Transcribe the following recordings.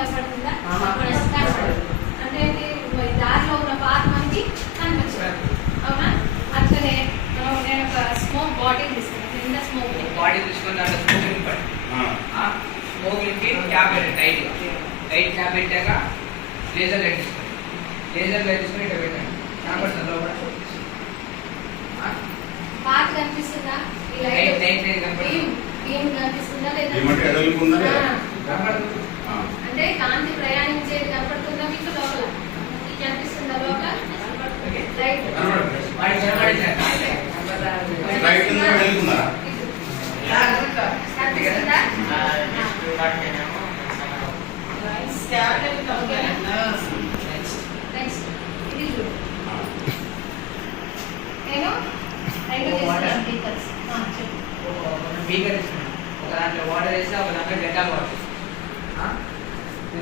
కనపడుతుందా? అంటే దారిలో ఉన్న పాత మనకి కనిపించదు, అవునా? అట్లనే నేను ఒక స్మోక్ బాటిల్ తీసుకున్నాను. కింద స్మోక్ బాటిల్ తీసుకుని దాంట్లో స్మోకింగ్ పడి స్మోకింగ్కి క్యాప్ పెట్టండి, టైట్ క్యాప్ పెట్టాక లేజర్ లైట్ తీసుకోండి. లేజర్ లైట్ తీసుకుని ఇట్లా పెట్టండి, కనపడుతుంది లోపల పాత కనిపిస్తుందా? ఈ లైట్ కనిపిస్తుందా లేదా? అంటే కాంతి ప్రయాణించేది కనపడుతుందా మీకు? లోపల కనిపిస్తుందా? లోపల లైట్ బీకర్ ఇస్తున్నాను, ఒక దాంట్లో వాటర్ వేసి ఒక దాంట్లో డెటాల్ వాటర్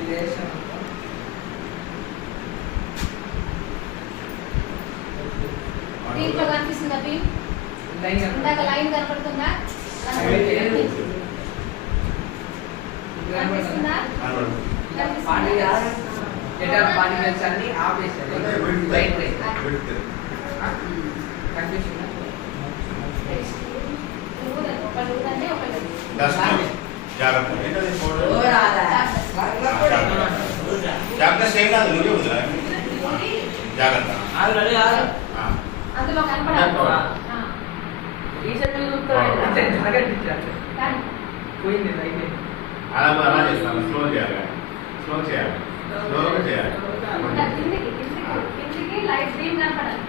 వేసాను. దీంట్లో కనిపిస్తుందా? ఇందాక లైన్ కనపడుతుందా? పార్టికల్స్ అన్ని ఆపేసారు, లైట్ కనిపిస్తుందా? అందులో కనపడాలి పోయింది అలా చేస్తాను. స్లో చేయాలి, స్లో చేయాలి, స్లోగా చేయాలి. కిందికి లైట్ బీమ్ కనపడాలి.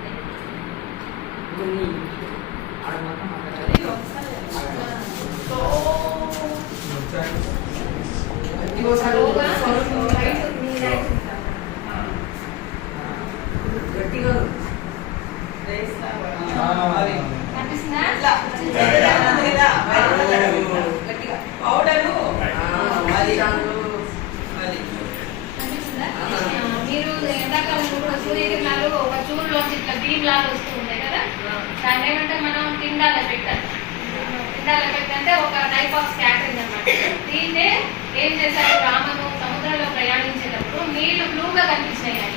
మీరు ఎండాకాలం సూర్యకిరణాలు ఒక చూరులోంచి ఇట్లా బీమ్ లాగా వస్తూ ఉంటాయి కదా, దాన్ని ఏమంటే మనం టిండాల్ ఎఫెక్ట్ అంటాం. టిండాల్ ఎఫెక్ట్ అంటే ఒక టైప్ ఆఫ్ స్కాటరింగ్ అన్నమాట. దీన్నే ఏం చేశారు, రామను సముద్రంలో ప్రయాణించేటప్పుడు నీళ్లు బ్లూగా కనిపించినాయి.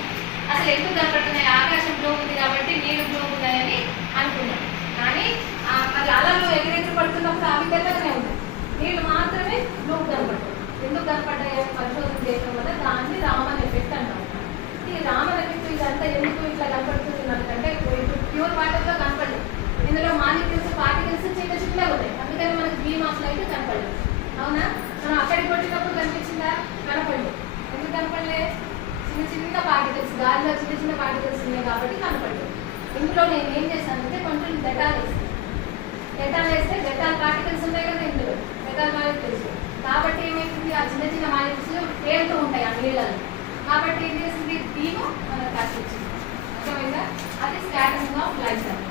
అసలు ఎందుకు కనపడుతున్నాయి? ఆకాశం బ్లూ ఉంది కాబట్టి నీళ్లు బ్లూ ఉన్నాయని అనుకున్నాం. కానీ అది అలలు ఎగిరెగిరి పడుతున్నప్పుడు అవి తెల్లగానే ఉంటాయి, నీళ్లు మాత్రమే బ్లూ కనపడతాయి. ఎందుకు కనపడ్డాయని పరిశోధన చేయడం వల్ల దాన్ని రామన్ ఎఫెక్ట్ అంటాం. ఈ రామన్ ఎఫెక్ట్ ఇదంతా ఎందుకు ఇట్లా కనపడుతున్నదంటే ప్యూర్ వాటర్లో కనపడదు, ఇందులో మాలిక్యూల్స్ పార్టికల్స్ చిన్న చిన్నగా ఉంటాయి, అందుకని మనకి బీమ్ ఆఫ్ లైట్ కనపడదు, అవునా? మనం అక్కడికి కొట్టినప్పుడు కనిపించిందా? కనపడలేదు. ఎందుకు కనపడలే? చిన్న చిన్న పార్టికల్స్, గాలిలో చిన్న చిన్న పార్టికల్స్ ఉన్నాయి కాబట్టి కనపడలేదు. ఇందులో నేను ఏం చేశానంటే కొంచెం డెటాల్ వేస్తాను. డెటాల్ వేస్తే డెటాల్ పార్టికల్స్ ఉన్నాయి కదా ఇందులో, డెటాల్ మాలిక్యూల్స్ కాబట్టి ఏమైతుంది, ఆ చిన్న చిన్న మాలిక్యూల్స్ తేలుతూ ఉంటాయి ఆ నీళ్ళలో. కాబట్టి ఏం చేసింది, బీము మనకు కనిపించింది. అర్థమైందా? అది స్కాటరింగ్ ఆఫ్ లైట్ అని,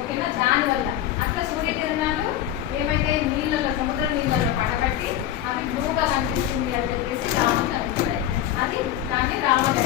ఓకేనా? దానివల్ల అట్లా సూర్యకిరణాలు ఏమైతే నీళ్ళలో, సముద్ర నీళ్ళలో పడబట్టి అవి బ్లూగా కనిపిస్తుంది అని చెప్పేసి రామన్ కనిపిస్తాయి. అది దాన్ని రామన్